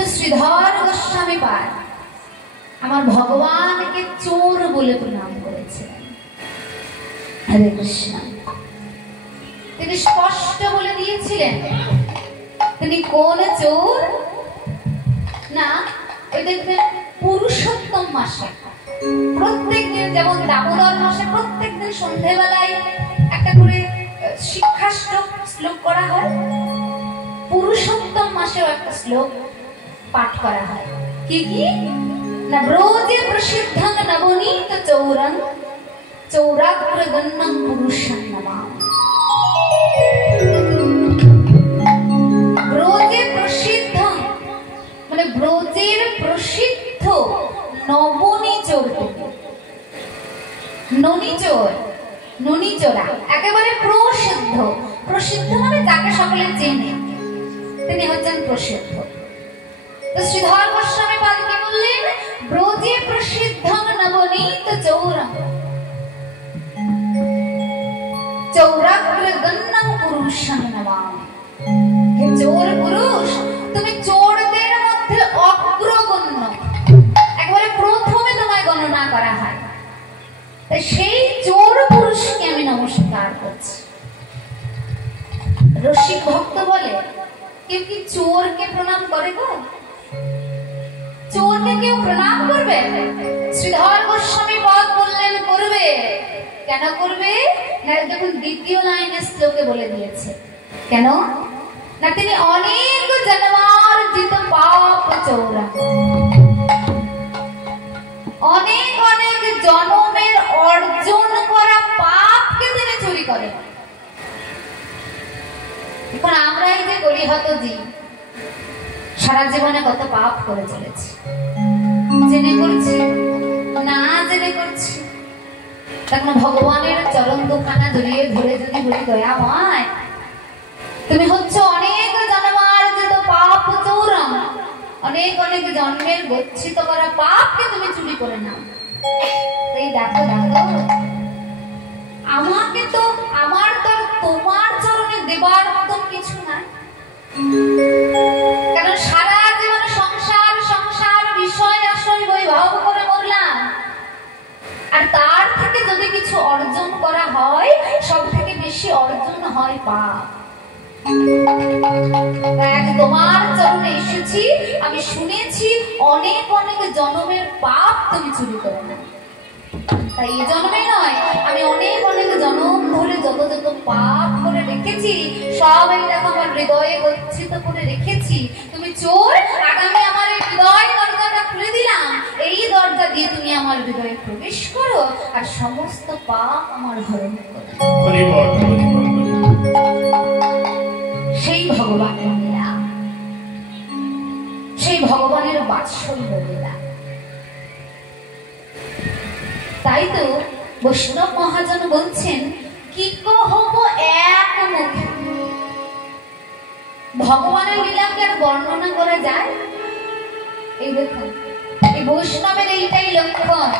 কিন্তু শ্রীধর গোস্বামী পাদ আমার ভগবানকে চোর বলে প্রণাম করেছিলেন। হরে কৃষ্ণ। তিনি স্পষ্ট বলে দিয়েছিলেন তিনি কোন চোর না, ওই দেখবেন পুরুষোত্তম মাসে প্রত্যেক দিন, যেমন দামোদর মাসে প্রত্যেক দিন সন্ধ্যেবেলায় একটা করে শিক্ষা শ্লোক করা হয়, পুরুষোত্তম মাসেও একটা শ্লোক পাঠ করা হয়। কি কি না, ব্রজে প্রসিদ্ধং নবনীত চৌরং চৌরাগ্রগণ্যং পুরুষং নমামি। ব্রজে প্রসিদ্ধ মানে ব্রজের প্রসিদ্ধ নবনী চোর, ননী চোর, ননী চোরা একেবারে প্রসিদ্ধ। প্রসিদ্ধ মানে যাকে সকলে চেনে, তিনি হচ্ছেন প্রসিদ্ধ। তো শ্রীধর গোস্বামী পাদ কি বললেন? ব্রজে প্রসিদ্ধং নবনীত চৌরং চৌরাগ্রগণ্যং পুরুষং নমামি। হে চোর পুরুষ, তুমি চোরদের মধ্যে অগ্রগণ্য, একেবারে প্রথমে তোমায় গণনা করা হয়, তাই সেই চোর পুরুষকে আমি নমস্কার করছি। রসিক ভক্ত বলে, কেউ কি চোরকে প্রণাম করে গো? চোরকে কেউ প্রণাম করবে? শ্রীধর গোস্বামী পাদ বললেন করবে। কেন করবে না, দেখুন দ্বিতীয় লাইনে শ্লোকে বলে দিয়েছে। কেন না, তিনি অনেক জন্মার্জিত পাপ চৌরা, অনেক অনেক জন্মের অর্জন করা পাপকে তিনি চুরি করেন। এখন আমরা এই যে গরিহত জীব, সারা জীবনে কত পাপ করে চলেছি, জেনে করছি না জেনে করছি। তখন ভগবানের চরণ দুখানা জড়িয়ে ধরে যদি বলি, দয়াময় তুমি হচ্ছে অনেক জন্মার্জিত পাপ চৌরং, অনেক অনেক জন্মের গচ্ছিত করা পাপকে তুমি চুরি করে নাও। এই দেখো দেখো, আমাকে তো আমার তো তোমার চরণে দেবার মতো কিছু নাই, কারণ সারা জীবনে সংসার সংসার বিষয় আশয় বৈভব করে মরলাম, আর তার থেকে যদি কিছু অর্জন করা হয়, সব থেকে বেশি অর্জন হয় পাপ। তোমার চরণে এসেছি, আমি শুনেছি অনেক অনেক জন্মের পাপ তুমি চুরি করে না। তাই এই জন্মে নয়, আমি অনেক অনেক জন্ম ধরে যত যত পাপ করে রেখেছি, সব এই দেখো আমার হৃদয়ে গচ্ছিত করে রেখেছি। তুমি চোর, আগামী আমার এই হৃদয় দরজাটা খুলে দিলাম, এই দরজা দিয়ে তুমি আমার হৃদয়ে প্রবেশ করো, আর সমস্ত পাপ আমার হরণ করো। সেই ভগবানের লীলা, সেই ভগবানের বাৎসল্য লীলা। তাই তো বৈষ্ণব মহাজন বলছেন, কি কহব এক মুখে। ভগবানের লীলাকে আর বর্ণনা করা যায়? এই দেখুন, এই বৈষ্ণবের এইটাই লক্ষণ,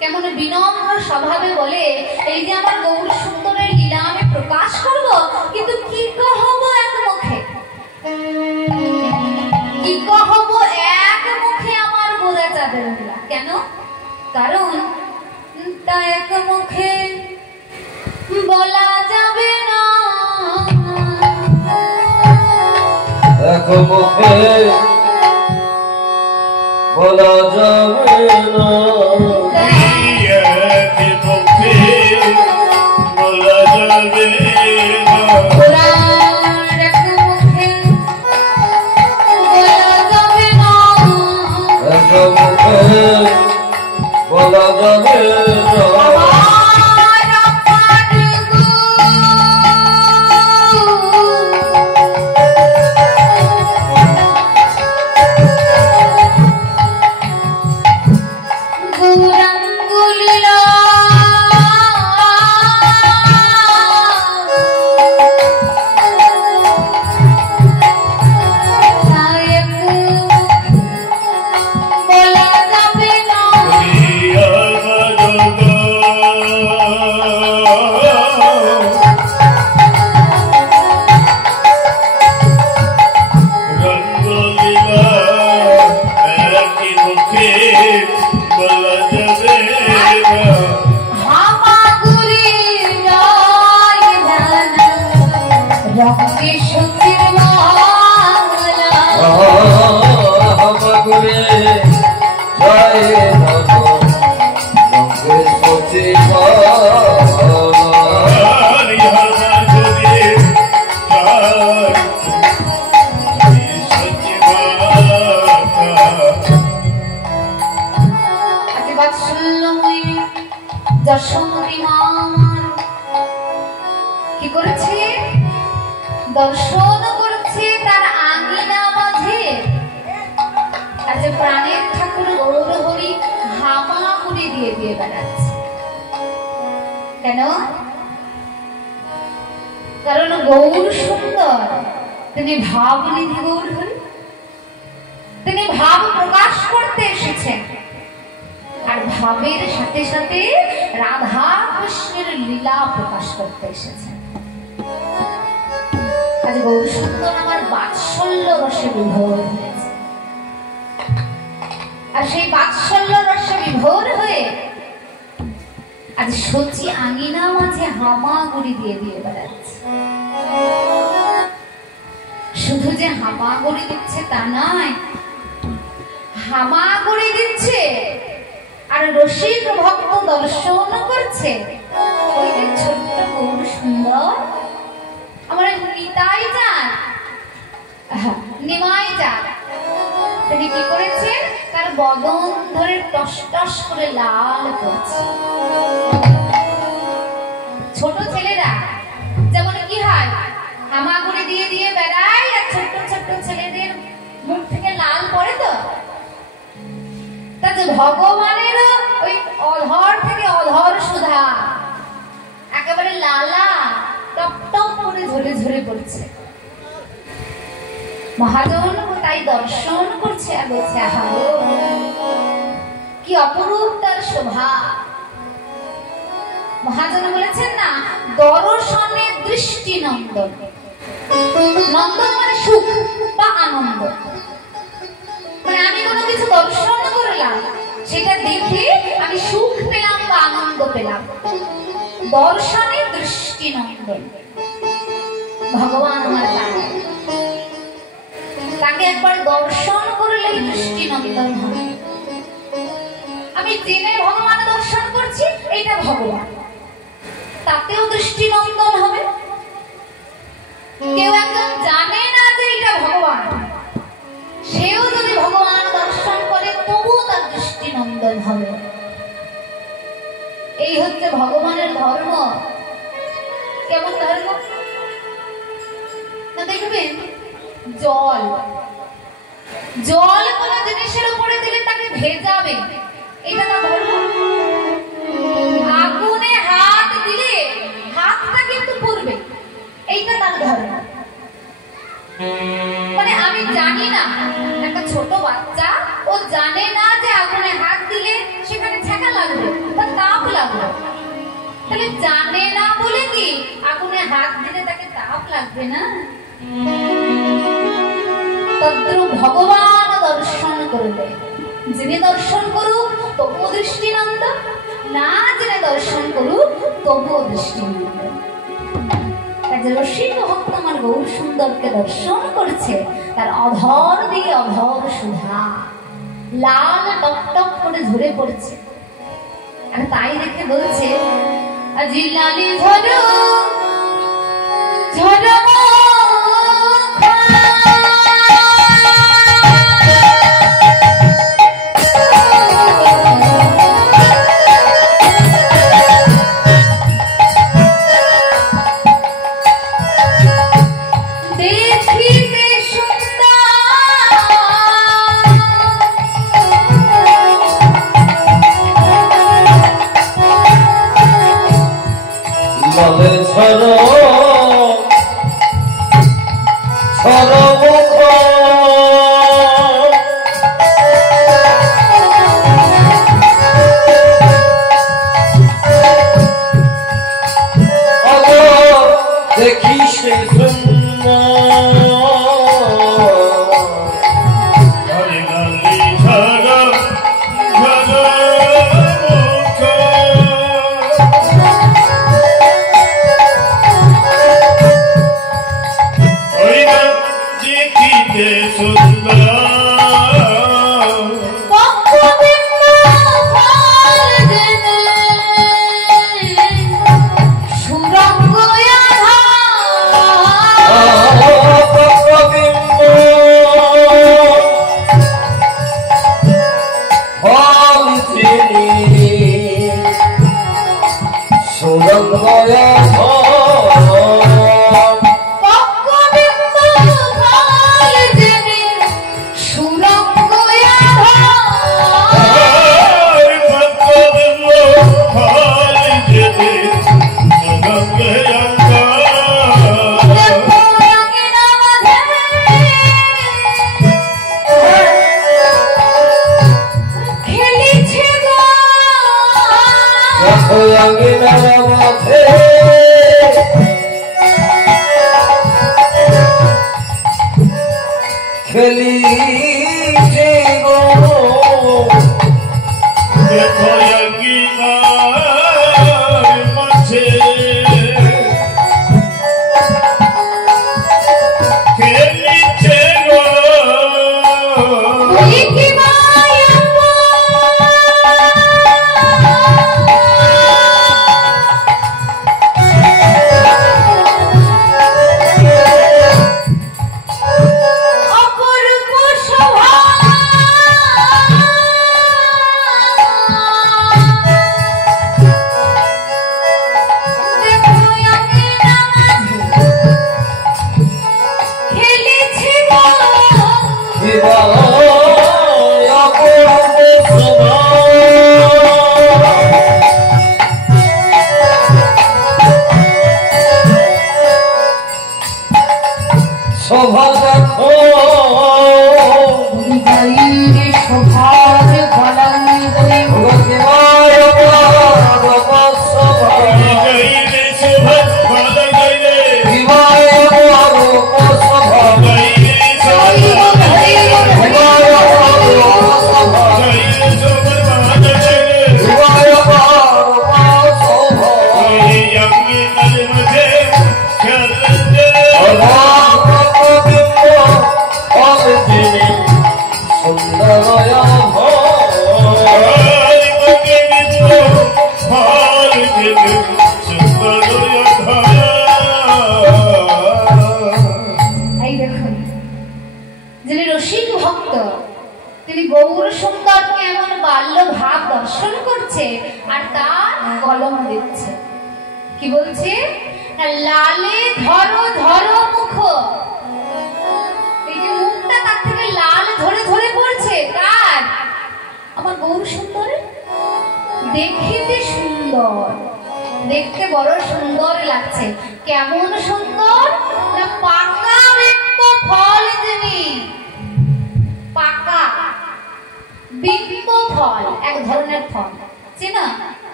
কেমন বিনম্র স্বভাবে বলে, এই যে আমার গৌর সুন্দরের লীলা আমি প্রকাশ করব, কিন্তু কি কহব এক মুখে। কি কহব এক মুখে আমার গোরা চাঁদের লীলা। কেন? কারণ তা এক মুখে বলা যাবে না, এক মুখে বলা যাবে না, বলা যাবে না, এক মুখে বলা যাবে না, এক মুখে বলা যাবে না। Gura রক্তে সত্যের মালা হামাগুড়ি জয় রক্তে সত্যের যশোমতী মার কি করেছে? দর্শন করছে তার আঙ্গিনা মাঝে। আর যে প্রাণের ঠাকুর গৌর হরি হামাগুড়ি দিয়ে দিয়ে বেড়াচ্ছে। কেন? কারণ গৌর সুন্দর, তিনি ভাবনিধি গৌর হরি, তিনি ভাব প্রকাশ করতে এসেছেন। আর ভাবের সাথে সাথে রাধা কৃষ্ণের লীলা প্রকাশ করতে এসেছেন। আজ গৌর সুন্দর আমার বাৎসল্য রসে বিভোর হয়েছে। আর সেই বাৎসল্য রসে বিভোর হয়ে আজ সচি আঙিনা মাঝে হামাগুড়ি দিয়ে দিয়ে বেড়াচ্ছে। শুধু যে হামাগুড়ি দিচ্ছে তা নয়, হামাগুড়ি দিচ্ছে আর রসিক ভক্ত দর্শন করছে। ওই যে ছোট্ট গৌর সুন্দর আমার নিতাই যান, নিমাই যান, তিনি কি করেছেন? তার বদন ধরে টস টস করে লাল করছে। ছোট ছেলেরা যেমন কি হয়, হামাগুড়ি দিয়ে দিয়ে বেড়ায়, আর ছোট্ট ছোট্ট ছেলেদের মুখ থেকে লাল পড়ে। তো ভগবানের ওই অধর থেকে অধর সুধা একেবারে লালা টপ টপ করে ঝরে ঝরে পড়ছে। মহাজন তাই দর্শন করছে আর বলছে, আহা কি অপরূপ তার শোভা। মহাজন বলেছেন না, দর্শনে দৃষ্টি নন্দন। নন্দন মানে সুখ বা আনন্দ। মানে আমি কোনো কিছু দর্শন করলাম, সেটা দেখে আমি সুখ পেলাম বা আনন্দ পেলাম। দর্শনে দৃষ্টি নন্দন ভগবান আমার তাকে একবার দর্শন করলেই দৃষ্টি নন্দন হয়। আমি জেনে ভগবান দর্শন করছি, এইটা ভগবান, তাতেও দৃষ্টি নন্দন হবে। কেউ একজন জানে না যে এটা ভগবান, সেও যদি ভগবান দর্শন করে তবুও তার দৃষ্টি নন্দন হবে। এই হচ্ছে ভগবানের ধর্ম। কেমন ধর্ম না দেখবেন, জল জল কোন জিনিসের উপরে দিলে তাকে ভেজাবে, এটা তার ধর্ম। আগুনে হাত দিলে হাতটা কিন্তু পুড়বে, এইটা তার ধর্ম। মানে আমি জানি না, একটা ছোট বাচ্চা ও জানে না যে আগুনে হাত দিলে সেখানে ছ্যাঁকা লাগবে বা তাপ লাগবে, তাহলে জানে না বলে কি আগুনে হাত দিলে তাকে তাপ লাগবে না? তদ্রূপ ভগবান দর্শন করবে, যিনি দর্শন করুক তবুও দৃষ্টিনন্দন, না যিনি দর্শন করুক তবুও দৃষ্টিনন্দন। রসিক ভক্ত আমার গৌর সুন্দরকে দর্শন করছে, তার অধর দিয়ে অধর সুধা লাল টপ টপ করে ঝরে পড়ছে। আর তাই দেখে বলছে, আজি লালি ঝরো ঝরো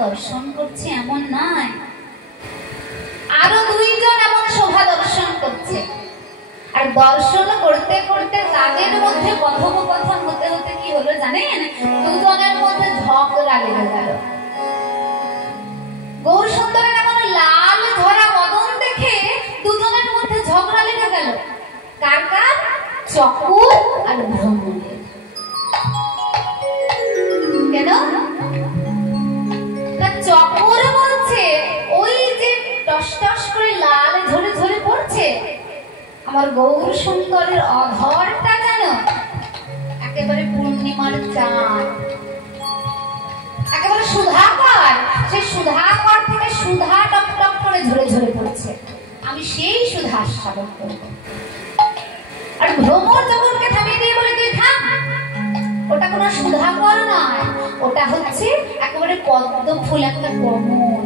দর্শন করছে এমন নয়, আরো দুইজন এমন শোভা দর্শন করতে করতে তাদের মধ্যে কথোপকথন হতে হতে কি হলো জানেন, দুজনের মধ্যে ঝগড়া লেগে গেল। গৌর সুন্দরের এমন লাল ধরা বদন দেখে দুজনের মধ্যে ঝগড়া লেগে গেল। কার কার? চকুর আর ভ্রমণের। কেন? চকুর বলছে ওই যে টস টস করে লাল ঝরে ঝরে পড়ছে, আমার গৌর সুন্দরের অধরটা যেন একেবারে পূর্ণিমার চাঁদ, একেবারে সুধাকর। সেই সুধাকর থেকে সুধা টপ টপ করে ঝরে ঝরে পড়ছে, আমি সেই সুধা আস্বাদন করব। আর ভ্রমর চকুরকে থামিয়ে দিয়ে বলে, তুই থাম, ওটা কোনো সুধাকর নয়, ওটা হচ্ছে একেবারে পদ্ম ফুল, একটা কমল।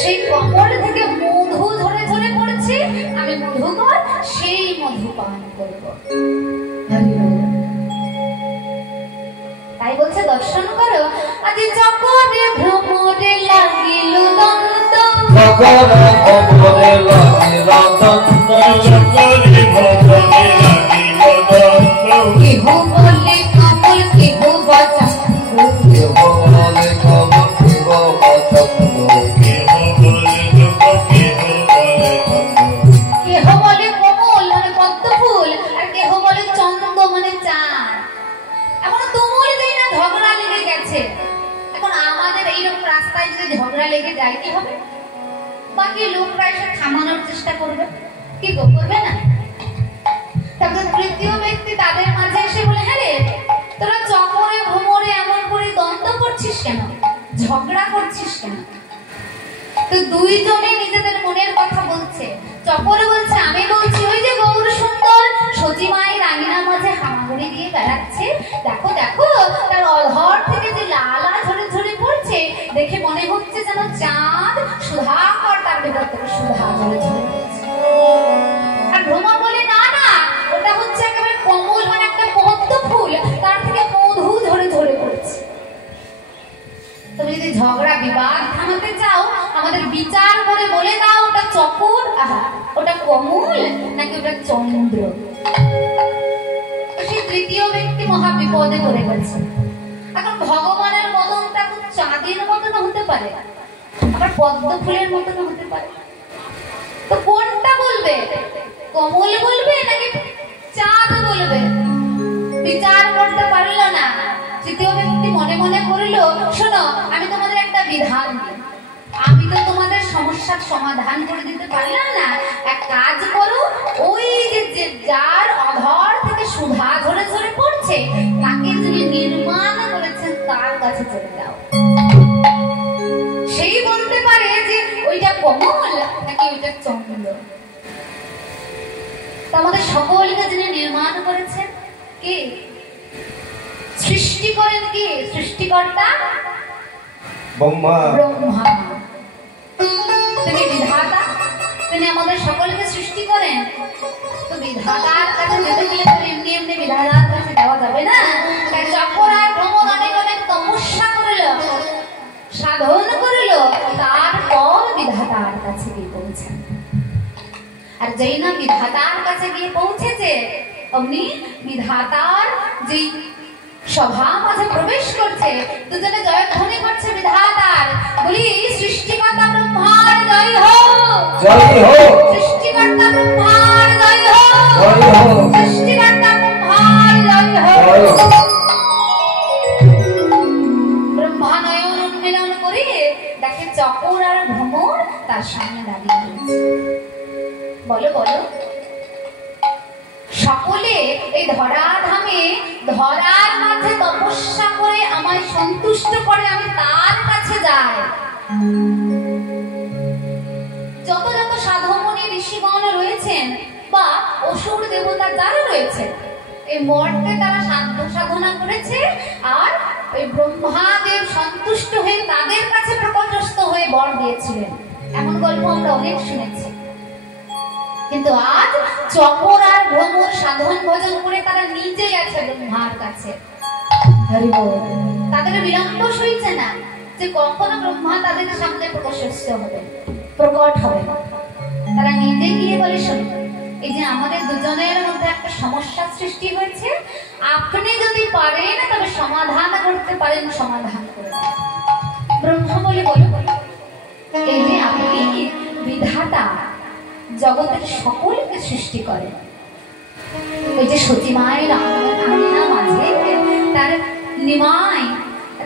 সেই কমল থেকে মধু ঝরে ঝরে পড়ছে, আমি মধুকর, সেই মধু পান করব। তাই বলছে দর্শন করো, আজ চকরে ভ্রমরে লাগিল দ্বন্দ্ব, চকরে ভ্রমরে লাগিল দ্বন্দ্ব, চকরে ভ্রমরে লাগিল দ্বন্দ্ব, কেহ বলে কমল কেহ বচন্দ্র, কেহ বলে কমল কেহ বচন্দ্র, কেহ বলে চক কেহ বলে চন্দ্র, কেহ বলে কমল মানে পদ্ম ফুল, আর কেহ বলে চন্দ্র মানে চাঁদ। এমন তুমুল দিন ঝগড়া লেগে গেছে। এখন আমাদের এইরকম রাস্তায় যদি ঝগড়া লেগে যায় কি হবে? বাকি লোকরা এসে থামানোর চেষ্টা করবে, কি করবে না? তারপর তৃতীয় ব্যক্তি তাদের মাঝে এসে বলে, হ্যাঁ রে, তোরা চকরে ভ্রমরে এমন করে দ্বন্দ্ব করছিস কেন, ঝগড়া করছিস কেন? তো দুইজনে নিজেদের মনের কথা বলছে। চকরে বলছে, আমি বলছি ওই যে গৌর সুন্দর সচিমাই রাঙিনার মাঝে হামাগুড়ি দিয়ে বেড়াচ্ছে, দেখো দেখো তার অধর থেকে যে লালা ঝরে ঝরে পড়ছে, দেখে মনে হচ্ছে যেন চাঁদ সুধাকর তার ভেতর থেকে সুধা ঝরে ঝরে পড়ছে। আর ভ্রমর বলে, না না, ওটা হচ্ছে একেবারে কমল মানে একটা পদ্ম ফুল, তার থেকে মধু ঝরে ঝরে পড়ছে। তুমি যদি ঝগড়া বিবাদ থামাতে চাও, আমাদের বিচার করে বলে দাও ওটা চকর, ওটা কমল নাকি ওটা চন্দ্র। সেই তৃতীয় ব্যক্তি মহা বিপদে পড়ে গেছে। এখন ভগবানের মদনটা খুব চাঁদের মতন হতে পারে, আবার পদ্ম ফুলের মতন হতে পারে, তো কোনটা বলবে? কমল বলবে নাকি চাঁদ বলবে? বিচার করতে পারলো না। তৃতীয় ব্যক্তি মনে মনে করিল, শোনো, আমি তোমাদের একটা বিধান দিই, আমি তো তোমাদের সমস্যার সমাধান করে দিতে পারলাম না, এক কাজ করো, ওই যে যার অধর থেকে সুধা ঝরে ঝরে পড়ছে, তাকে যিনি নির্মাণ করেছেন তার কাছে চলে যাও। সেই বলতে পারে যে ওইটা কমল নাকি ওইটা চন্দ্র। আমাদের সকলকে যিনি নির্মাণ করেছেন কে? সৃষ্টি করেন কে? সৃষ্টিকর্তা ব্রহ্মা। ব্রহ্মা তিনি বিধাতা, তিনি আমাদের সকলকে সৃষ্টি করেন। তো বিধাতার কাছে যেতে গেলে তো এমনি এমনি বিধাতার কাছে যাওয়া যাবে না। তাই চকর আর ভ্রমণ অনেক অনেক তপস্যা করিল, সাধন করিল, তারপর বিধাতার কাছে গিয়ে পৌঁছেন। আর যেই না বিধাতার কাছে গিয়ে পৌঁছেছে, অমনি বিধাতার যে সভা মাঝে প্রবেশ করছে, দুজনে জয়ধ্বনি করছে বিধাতার, বলি সৃষ্টিকর্তা ব্রহ্মার জয় হোক, জয় হোক, সৃষ্টিকর্তা ব্রহ্মার জয় হোক, জয় হোক, সৃষ্টিকর্তা ব্রহ্মার জয় হোক। ব্রহ্মা নয়ন উন্মিলন করে দেখে চকর আর ভ্রমর তার সামনে দাঁড়িয়ে রয়েছে। বলো বলো, সকলে এই ধরাধামে ধরার মাঝে তপস্যা করে আমায় সন্তুষ্ট করে, আমি তার কাছে যাই। যত যত সাধুমুনি ঋষিগণ রয়েছেন বা অসুর দেবতা যারা রয়েছেন, এই মর্তে তারা সাধনা করেছে, আর ওই ব্রহ্মাদেব সন্তুষ্ট হয়ে তাদের কাছে প্রকটস্থ হয়ে বর দিয়েছিলেন। এমন গল্প আমরা অনেক শুনেছি। কিন্তু আজ চকর আর ভ্রমর সাধন ভজন করে তারা নিজেই আছে ব্রহ্মার কাছে। তাদের বিলম্ব সইছে না যে কখনো ব্রহ্মা তাদের সামনে প্রকাশিত হবে, প্রকট হবে। তারা নিজে গিয়ে বলে, শোনো, এই যে আমাদের দুজনের মধ্যে একটা সমস্যা সৃষ্টি হয়েছে, আপনি যদি পারেন তবে সমাধান করতে পারেন, সমাধান করে দেন। ব্রহ্মা বলে বলো, এই যে আপনি বিধাতা, জগতের সকলকে সৃষ্টি করেন। ওই যে সতী মায়ের আঙিনা মাঝে তার নিমাই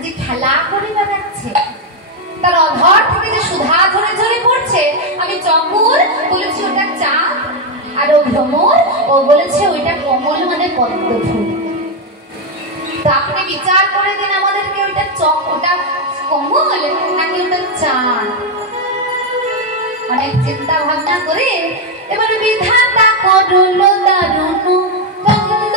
যে খেলা করে বেড়াচ্ছে, তার অধর থেকে যে সুধা ধরে ঝরে পড়ছে, আমি চকুর বলেছি ওটা চাঁদ, আর ও ভ্রমর ও বলেছে ওইটা কমল মানে পদ্ম ফুল। তো আপনি বিচার করে দিন আমাদেরকে, ওইটা ওটা কমল নাকি ওটা চাঁদ। অনেক চিন্তা ভাবনা করে এবারে বিধাতা করল দারুণ বন্ধ,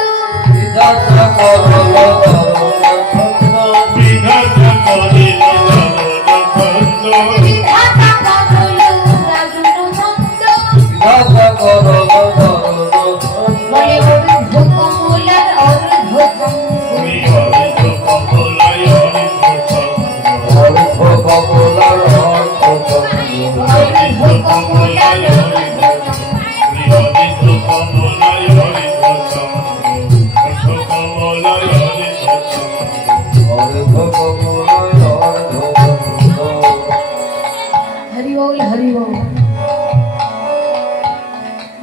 বিধাতা করল দারুণ ছন্দ, বিধাতা করিল দারুণ ছন্দ, বিধাতা করল দারুণ বন্ধ, বিধাতা করল দারুণ ছন্দ। বলে অর্ধ কমলার অর্ধ তুমি অর্ধ কমলায় অর্ধ ছন্দ, অর্ধ কমলার অর্ধ ছন্দ, অর্ধ কমলায় অর্ধ ছন্দ, অর্ধ কমলায় অর্ধ ছন্দ, অর্ধ কমলায় অর্ধ ছন্দ, অর্ধ কমলায় অর্ধ ছন্দ। হরি বল, হরি বল।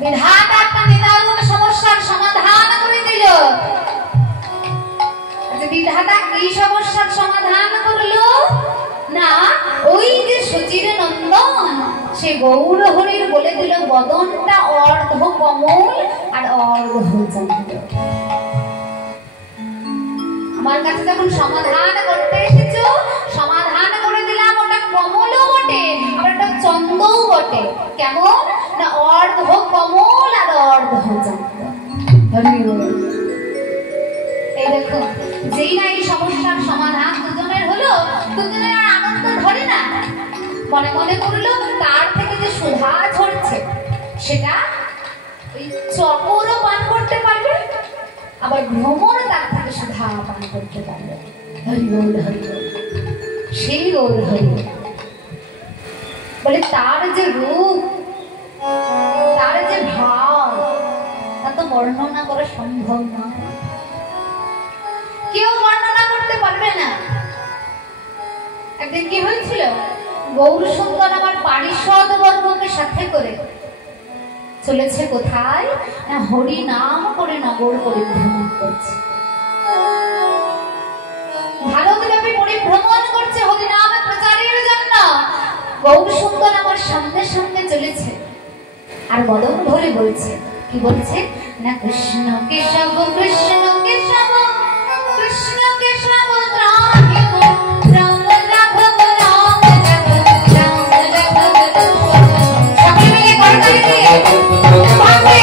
বিধাতা একটা নিদারুণ সমস্যার সমাধান করে দিল। আচ্ছা, বিধাতা কি সমস্যার সমাধান করলো? না, ওই যে সুচির নন্দন সে গৌর হরির বলে দিল বদনটা অর্ধ কমল আর অর্ধ চন্দ্র। আমার কাছে যখন সমাধান করতে এসেছো, সমাধান করে দিলাম, ওটা কমলও বটে আবার একটা চন্দ্রও বটে। কেমন না, অর্ধ কমল আর অর্ধ চন্দ্র। এই দেখো, যেই না এই সমস্যার সমাধান দুজনের হলো, দুজনের আর আনন্দ ধরে না, মনে মনে করলো তার থেকে যে সুধা ঝরছে সেটা ওই চকরও পান করতে পারবে, আবার ভ্রমর তার থেকে সুধা পান করতে পারবে। হরি বল, হরি বল। সেই গৌর হরি বলে তার যে রূপ, তার যে ভাব, তা তো বর্ণনা করা সম্ভব নয়, কেউ বর্ণনা করতে পারবে না। একদিন কি হয়েছিল, গৌর সুন্দর আমার পারিষদ বর্গকে সাথে করে চলেছে কোথায় না, হরি নাম করে নগর পরিভ্রমণ করছে, ভারতব্যাপী পরিভ্রমণ করছে হরি নাম প্রচারের জন্য। গৌর সুন্দর আমার সামনে সামনে চলেছে আর বদন ধরে বলছে, কি বলছে না, কৃষ্ণ কেশব কৃষ্ণ কেশব কৃষ্ণ কেশব রাধিব রাম রাঘব রাম রাঘব রাম রাঘব। সকলে মিলে করতালি দিয়ে ভাবে,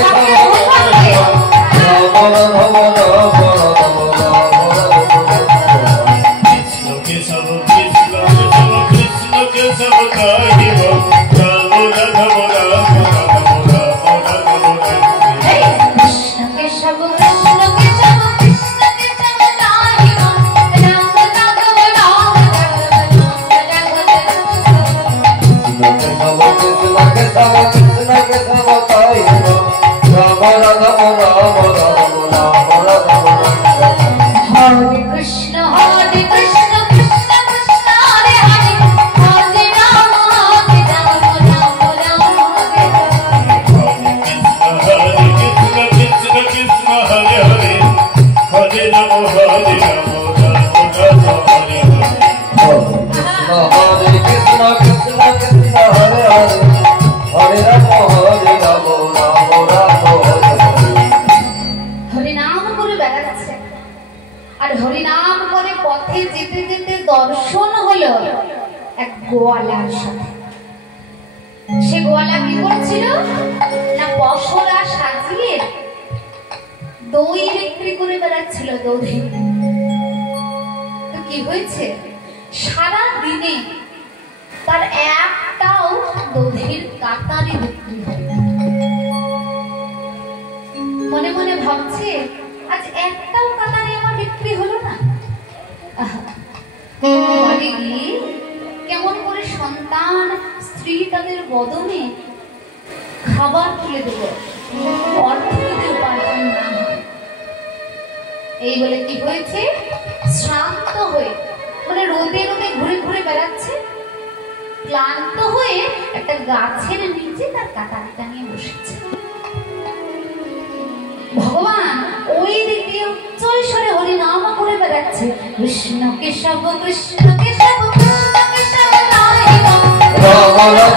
সকলে ভাবে গোয়ালার সাথে। সে গোয়ালা কি করছিল না, পশরা সাজিয়ে দই বিক্রি করে বেড়াচ্ছিল, দধি। তো কি হয়েছে, সারা দিনে তার একটাও দধির কাতারি বিক্রি হয়। মনে মনে ভাবছে, আজ একটাও কাতারি আমার বিক্রি হলো না। বাড়ি গিয়ে কেমন করে সন্তান স্ত্রী তাদের বদনে খাবার তুলে দেবো, অর্থ যদি উপার্জন না হয়। এই বলে কি হয়েছে, শ্রান্ত হয়ে মানে রোদে রোদে ঘুরে ঘুরে বেড়াচ্ছে, ক্লান্ত হয়ে একটা গাছের নিচে তার কাঁটাটা নিয়ে বসেছে। ভগবান ওই দিক দিয়ে উচ্চস্বরে হরিনাম করে বেড়াচ্ছে, কৃষ্ণ কেশব কৃষ্ণ কেশব কৃষ্ণ কেশব রাম রাম রাম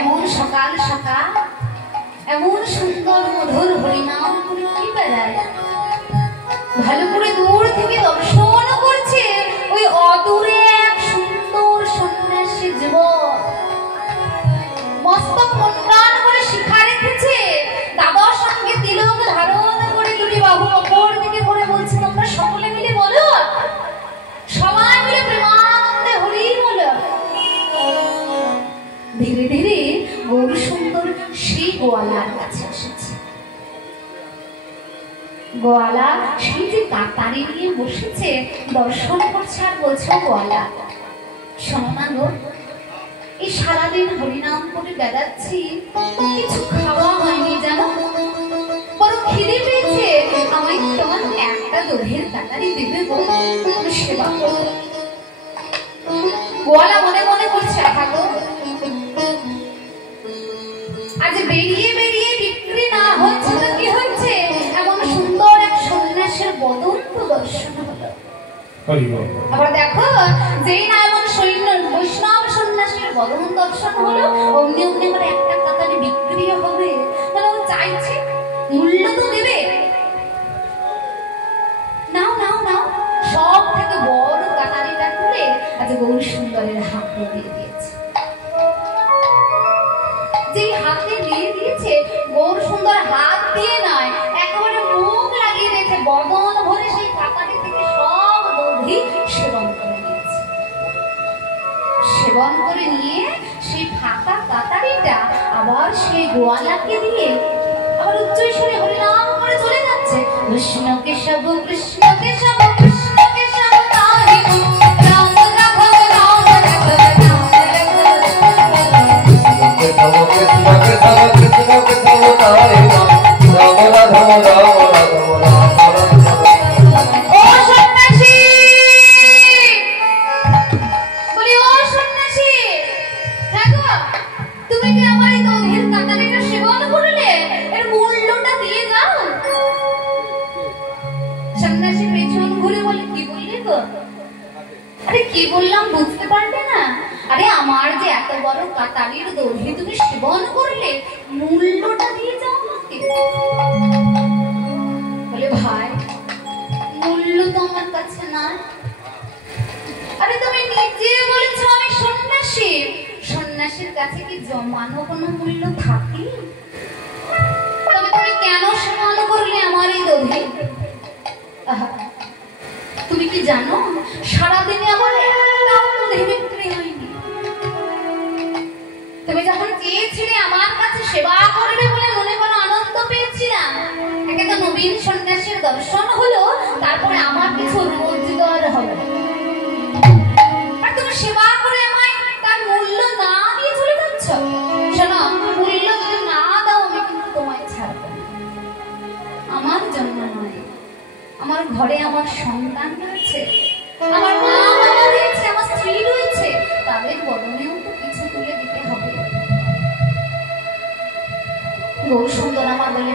এমন সকাল সকাল এমন সুন্দর মধুর হরিনাম করে কি বেড়ায়, ভালো করে দূর থেকে দর্শন করছে ওই অদূরে এক সুন্দর সন্ন্যাসী যুবক, মস্তক মুন্ডন করে শিখা রেখেছে, দাদার সঙ্গে তিলক ধারণ করে দুটি বাহু অপর দিকে করে বলছে, তোমরা সকলে মিলে বলো, সবাই মিলে প্রেমানন্দে হরি বলো। ধীরে ধীরে গৌর সুন্দর সেই গোয়ালার কাছে এসেছে। গোয়ালা সেই যে কাতারি নিয়ে বসেছে দর্শন করছে আর বলছে, গোয়ালা শোনো না গো, এই সারাদিন হরিনাম করে বেড়াচ্ছি, কিছু খাওয়া হয়নি জানো, বড় খিদে পেয়েছে, আমায় তোমার একটা দধির কাতারি দেবে গো, সেবা করো। গোয়ালা মনে মনে করছে, আহা গো, আজ বেরিয়ে বেরিয়ে বিক্রি না হচ্ছে তো কি হচ্ছে, এমন সুন্দর এক সন্ন্যাসের বদন তো দর্শন হলো। আবার দেখো, যেই না এমন সৈন্য বৈষ্ণব সন্ন্যাসীর বদন দর্শন হলো, অমনি অমনি করে একটা কাতারি বিক্রিও হবে, মানে ও চাইছে মূল্য তো দেবে, নাও নাও নাও, সব থেকে বড় কাতারিটা খুলে আজ গৌর সুন্দরের হাতে দিয়ে দিয়েছে। যেই হাতে দিয়ে দিয়েছে, গৌর সুন্দর হাত দিয়ে নয়, একেবারে মুখ লাগিয়ে দিয়েছে, বদন ভরে সেই কাতারি থেকে সব দধি সেবন করে নিয়েছে। সেবন করে নিয়ে সেই ফাঁকা কাতারিটা আবার সেই গোয়ালাকে দিয়ে আবার উচ্চস্বরে হরিনাম করে চলে যাচ্ছে, কৃষ্ণ কেশব কৃষ্ণ কেশব কৃষ্ণ কেশব রাম রাম রাম তুমি কি আমার এই দধির কাতারিটা সেবন করলে, এর মূল্যটা দিয়ে দাও। সন্ন্যাসী পেছন ঘুরে বলে, কি বললি গো? আরে কি বললাম বুঝতে পারবে না? আরে আমার যে এত বড় কাতারির দধি তুমি সেবন করলে, মূল্যটা দিয়ে যাও আমাকে। বলে, ভাই মূল্য তো আমার কাছে না। আরে তুমি নিজে বলেছো আমি সন্ন্যাসী, সন্ন্যাসীর কাছে কি জমানো কোনো মূল্য থাকে? তবে তুমি কেন সেবন করলে আমার এই দধি? তুমি কি জানো, সারাদিনে আমার একটাও দধি বিক্রি হয়নি। তুমি যখন চেয়েছিলে আমার কাছে সেবা করবে বলে মনে করো আনন্দ পেয়েছিলাম, একে তো নবীন সন্ন্যাসীর দর্শন হলো, তারপরে আমার কিছু রোজগার হবে, আর তুমি সেবা করে আমায় তার মূল্য না দিয়ে চলে যাচ্ছ। শোনো, মূল্য যদি না দাও আমি কিন্তু তোমায় ছাড়বো না। আমার জন্য নয়, আমার ঘরে আমার সন্তান রয়েছে, আমার মা বাবা রয়েছে, আমার স্ত্রী রয়েছে, তাদের বদনেও তো কিছু তুলে দিতে হবে। গৌর সুন্দর আমার বলে,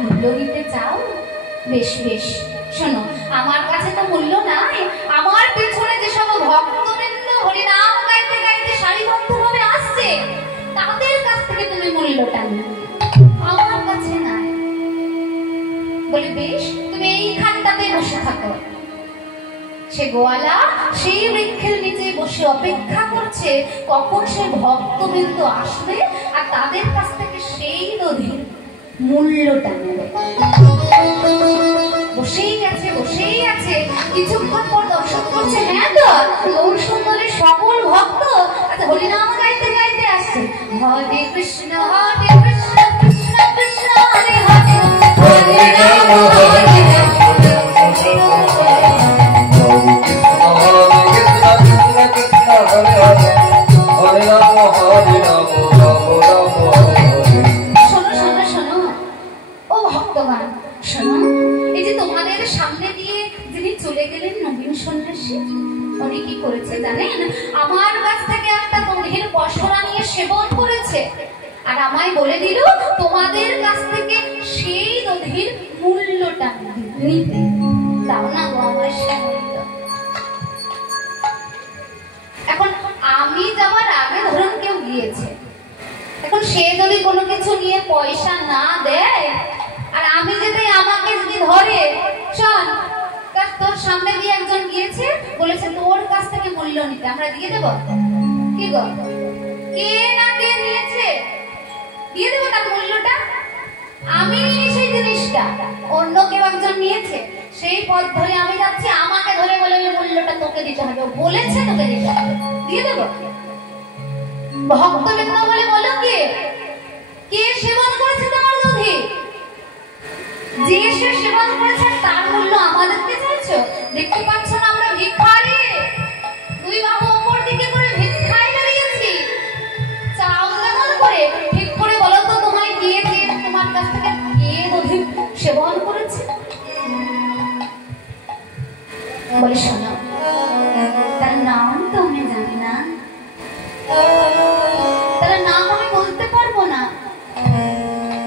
মূল্য দিতে চাও? বেশ বেশ, শোনো, আমার কাছে তো মূল্য নাই, আমার পেছনে যেসব ভক্তবৃন্দ হরিনাম গাইতে গাইতে সারিবদ্ধভাবে আসছে, তাদের কাছ থেকে তুমি মূল্যটা নিবে, আমার কাছে নাই। বলে, বেশ, তুমি এইখানটাতে বসে থাকো। সে গোয়ালা সেই বৃক্ষের নিচে বসে অপেক্ষা করছে কখন সে ভক্তবৃন্দ আসবে আর তাদের কাছ থেকে সেই দধির মূল্যটা নেবে। বসেই আছে, কিছুক্ষণ পর দর্শন করছে, হ্যাঁ তো গৌর সুন্দরের সকল ভক্ত হরিনাম গাইতে গাইতে আসছে, হরে কৃষ্ণ কৃষ্ণ কৃষ্ণ করছে, আর আমায় বলে দিল তোমাদের কাছ থেকে সেই দধির মূল্যটা নিতে। দাও না গো আমার সেই মূল্য। এখন আমি যাওয়ার আগে ধরুন কেউ গিয়েছে, এখন সে যদি কোনো কিছু নিয়ে পয়সা না দেয় আর আমি যদি আমাকে যদি ধরে, শোন তোর সামনে দিয়ে একজন গিয়েছে বলেছে তোর কাছ থেকে মূল্য নিতে, আমরা দিয়ে দেব? কি গো, কে না কে নিয়েছে দিয়ে দেবো তার মূল্যটা? আমি নিয়ে সেই জিনিসটা, অন্য কেউ একজন নিয়েছে, সেই পথ ধরে আমি যাচ্ছি, আমাকে ধরে বলে মূল্যটা তোকে দিতে হবে, বলেছে তোকে দিতে হবে, দিয়ে দেবো? ভক্তবৃন্দ বলে বলো কে কে সেবন করেছে তোমার দধি? যে সে সেবন করেছে তার মূল্য আমাদেরকে চাইছো? দেখতে পাচ্ছ না আমরা ভিখারি, দুই বাহু উপর দিকে করে ভিক্ষায় বেরিয়েছি, চাও কেমন করে? ঠিক করে বলো তো তোমায় দিয়ে দিয়ে তোমার কাছ থেকে কে দধি সেবন করেছে? বলে শোনো, তার নাম তো আমি জানি না, তার নাম আমি বলতে পারবো না,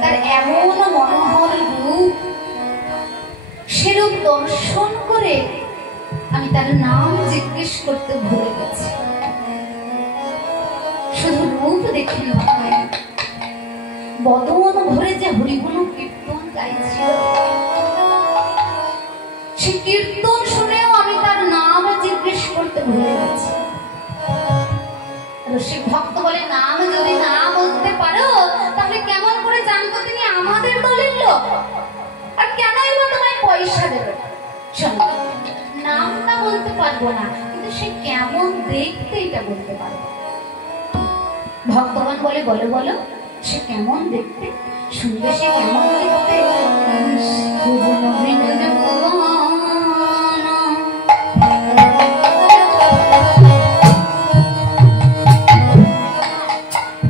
তার এমন মনোহর রূপ, সেরূপ দর্শন করে আমি তার নাম জিজ্ঞেস করতে ভুলে গেছি। শুধু রূপ দেখে নয়, বদন ভরে যে হরিগুণ কীর্তন গাইছিল, সে কীর্তন শুনেও আমি তার নাম জিজ্ঞেস করতে ভুলে গেছি। রসিক ভক্ত বলে নাম যদি না বলতে পারো তাহলে কেমন করে জানবো তিনি আমাদের দলের লোক, আর কেনই বা তোমায় পয়সা দেবে? শোনো, নামটা বলতে পারবো না, কিন্তু সে কেমন দেখতে এটা বলতে পারবো। ভক্তগণ বলে বলো বলো, সে কেমন দেখতে? শুনবে সে কেমন দেখতে?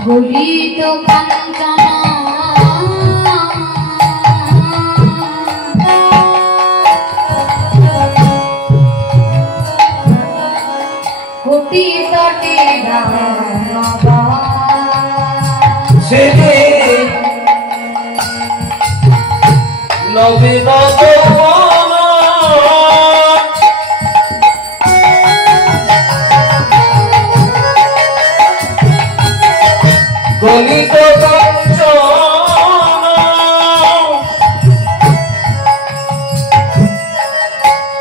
গলিত কাঞ্চনা কোটি তটে সে নবীন গলিত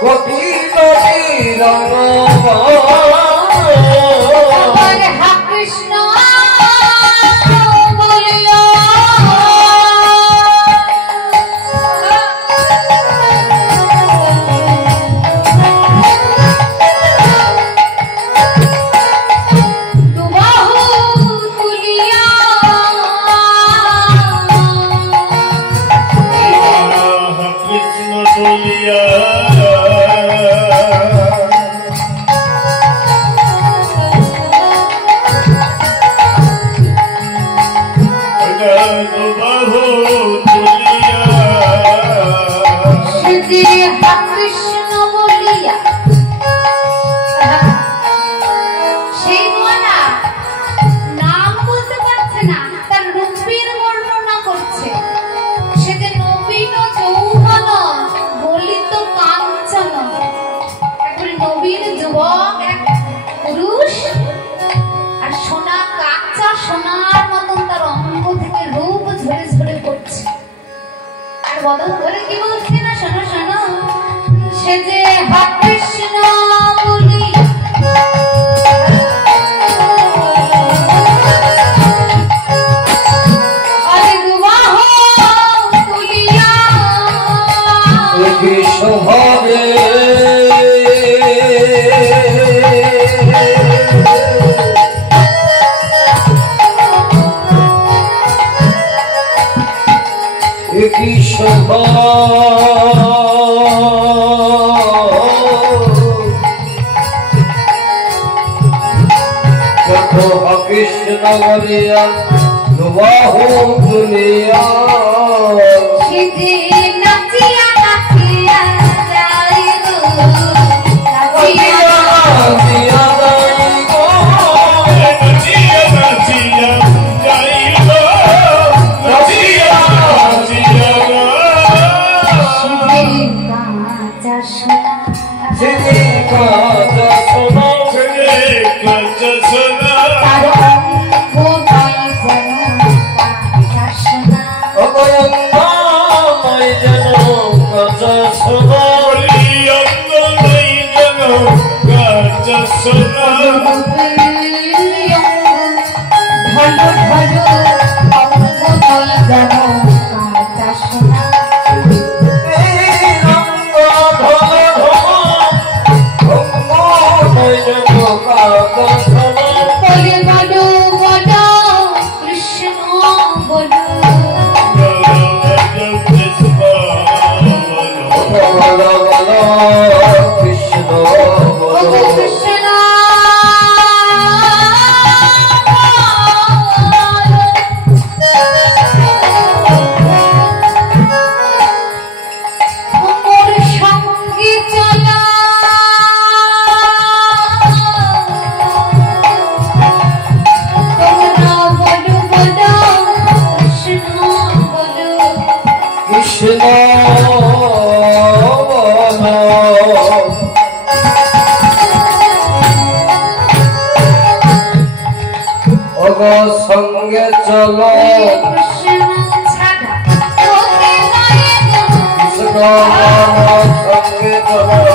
কোটি কোটি রঙ কৃষ্ণ বদল করে কি বলছি না, শোনো শোনো, সে যে কৃষ্ণ বলি শোভাবে কি শোভা দেখো কৃষ্ণ বলিয়া বাহু তুলিয়া নাচিয়া নাচিয়া যাই গো, নাচিয়া নাচিয়া যাই গো, নাচিয়া নাচিয়া যাই সঙ্গে চলো সঙ্গে চলো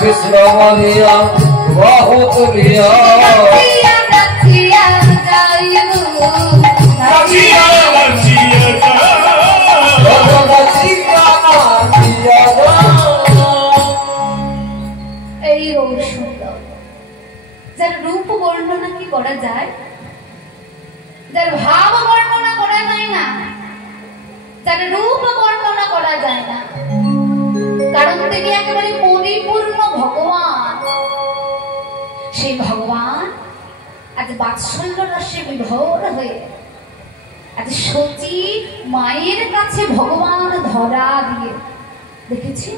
কৃষ্ণ বলিয়া বাহু তুলিয়া এই সুন্দর যার রূপ বর্ণনা কি করা যায়, যার ভাব বর্ণনা করা যায় না, যার রূপ বর্ণনা করা যায় না, কারণ তিনি একেবারে পরিপূর্ণ ভগবান। সেই ভগবান আজ বাৎসল্য রসে বিভোর হয়ে আজ সতী মায়ের কাছে ভগবান ধরা দিয়ে দেখেছি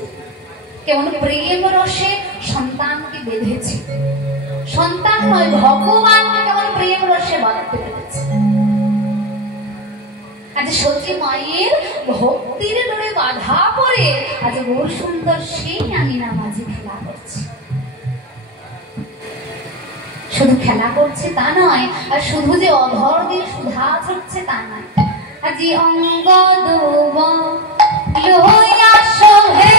কেমন প্রেম রসে সন্তানকে বেঁধেছে, সন্তান নয় ভগবানকে কেমন প্রেম রসে বাঁধতে পেরেছে। আজ সতী মায়ের ভক্তির ডোরে বাধা পড়ে আজ গৌর সুন্দর সেই আঙিনা মাঝে খেলা করছে। শুধু খেলা করছে তা নয়, আর শুধু যে অধর দিয়ে সুধা ছড়ছে তা নয়, আজ অঙ্গ দুব লইয়া শোভে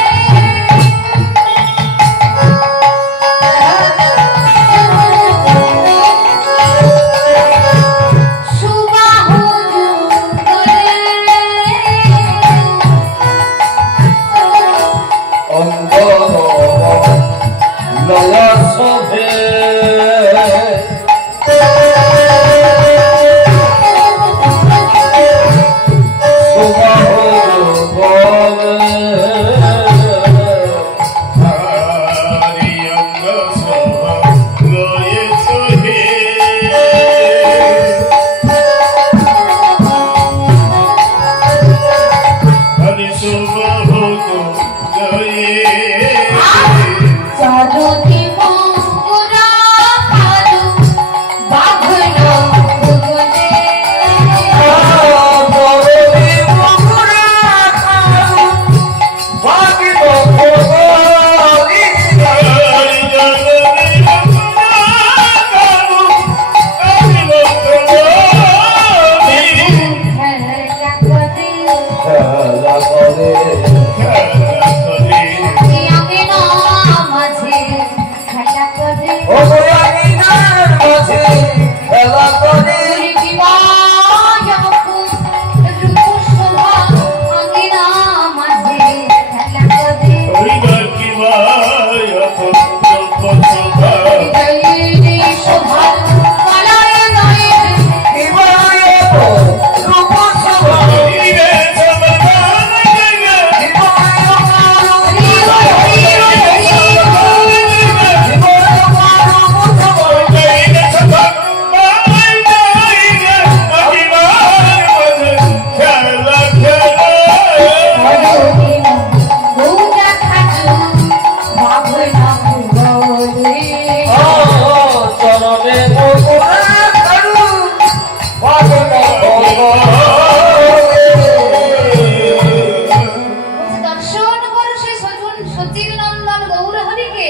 নন্দন গৌর হরিকে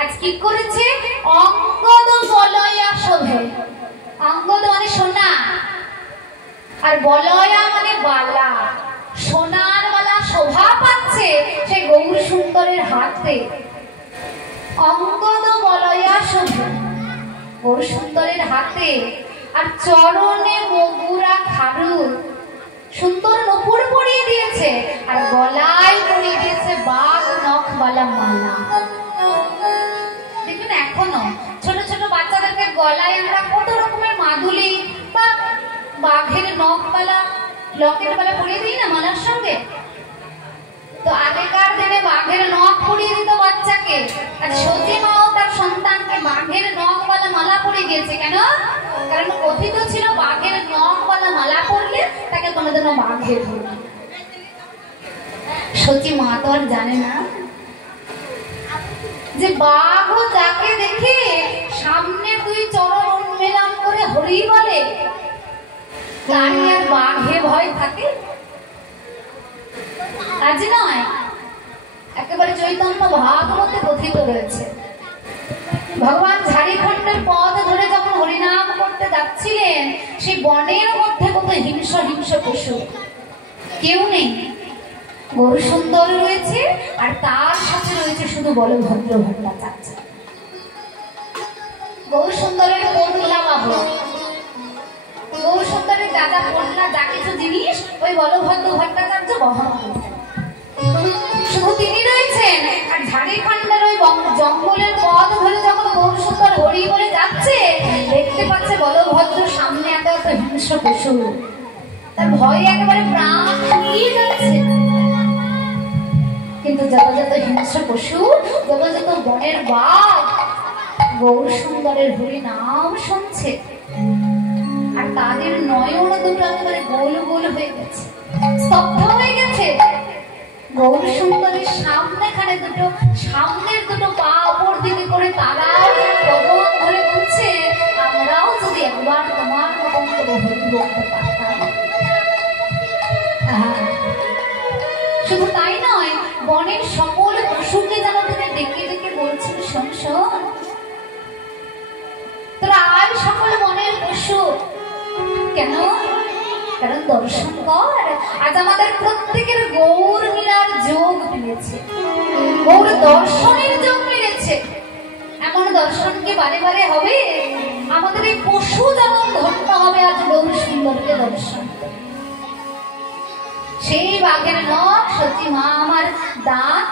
আজ কি করেছে? অঙ্গদ বলয়া শোভে। অঙ্গদ মানে সোনা, আর বলয়া মানে বালা। সোনার বালা শোভা পাচ্ছে সেই গৌর সুন্দরের হাতে। অঙ্গদ বলয়া শোভে, গৌর সুন্দরের হাতে। আর চরণে বগুড়া খারু, সুন্দর নূপুর পরিয়ে দিয়েছে, আর গলায় পরিয়ে দিয়েছে বাঘ নখবালা মালা। দেখবেন এখনো ছোট ছোট বাচ্চাদেরকে গলায় আমরা কত রকমের মাদুলি বা বাঘের নখবালা লকেট বালা পরিয়ে দিই না মালার সঙ্গে। তো আগেকার দিনে বাঘের নখ পরিয়ে দিত বাচ্চাকে, আর সতী মাও তার সন্তানকে বাঘের নখবালা মালা পরিয়ে দিয়েছে। কেন? কারণ কথিত ছিল বাঘের নখবালা মালা পরলে তাকে কোনোদিনও বাঘে ধরবে। সতী মা তো আর জানে না যে বাঘও যাকে দেখে সামনে তুই চরণ উন্মেলন করে হরি বলে, তারই আর বাঘে ভয় থাকে? আজ নয়, একেবারে চৈতন্য ভাগবতে কথিত রয়েছে। ভগবান ঝাড়িখণ্ডের পথ ধরে যখন হরিনাম করতে যাচ্ছিলেন, সেই বনের মধ্যে কত হিংস হিংস পশু, কেউ নেই। গৌর সুন্দর রয়েছে, আর তার সাথে রয়েছে শুধু বলভদ্র ভট্টাচার্য। গৌর সুন্দরের পটলা বাহু, গৌর সুন্দরের দাদা পটলা যা কিছু জিনিস ওই বলভদ্র ভট্টাচার্য বহন করতেন। শুধু তিনি রয়েছেন, আর ঝাড়িখণ্ডের ওই জঙ্গলের পথ ধরে যখন গৌর সুন্দর হরি বলে যাচ্ছে, দেখতে পাচ্ছে বলভদ্র সামনে এত এত হিংস্র পশু। তার ভয়ে একেবারে প্রাণ ফুরিয়ে যাচ্ছে। কিন্তু যত যত হিংস্র পশু, যত যত বনের বাঘ গৌর সুন্দরের হরি নাম শুনছে, আর তাদের নয়ন দুটো একেবারে গোল গোল হয়ে গেছে, স্তব্ধ হয়ে গেছে। গৌর সুন্দরের সামনের দুটো পা অপর দিকে করে তারাও পবন ধরে বলছে, আমরাও যদি একবার তোমার মতন করে হরি বলতে পারতাম। শুধু তাই নয়, বনের সকল পশুকে যেন তিনি ডেকে ডেকে বলছেন, শোন শোন, তোরা আয় সকল বনের পশু। কেন? কারণ দর্শন কর, আজ আমাদের প্রত্যেকের গৌর মিলার যোগ মিলেছে, গৌর দর্শনের যোগ মিলেছে। এমন দর্শন কি বারে বারে হবে? আমাদের এই পশু যেমন ধন্য হবে আজ গৌর সুন্দরকে দর্শন। সেই বাঘের নখ সতী মা আমার দাঁত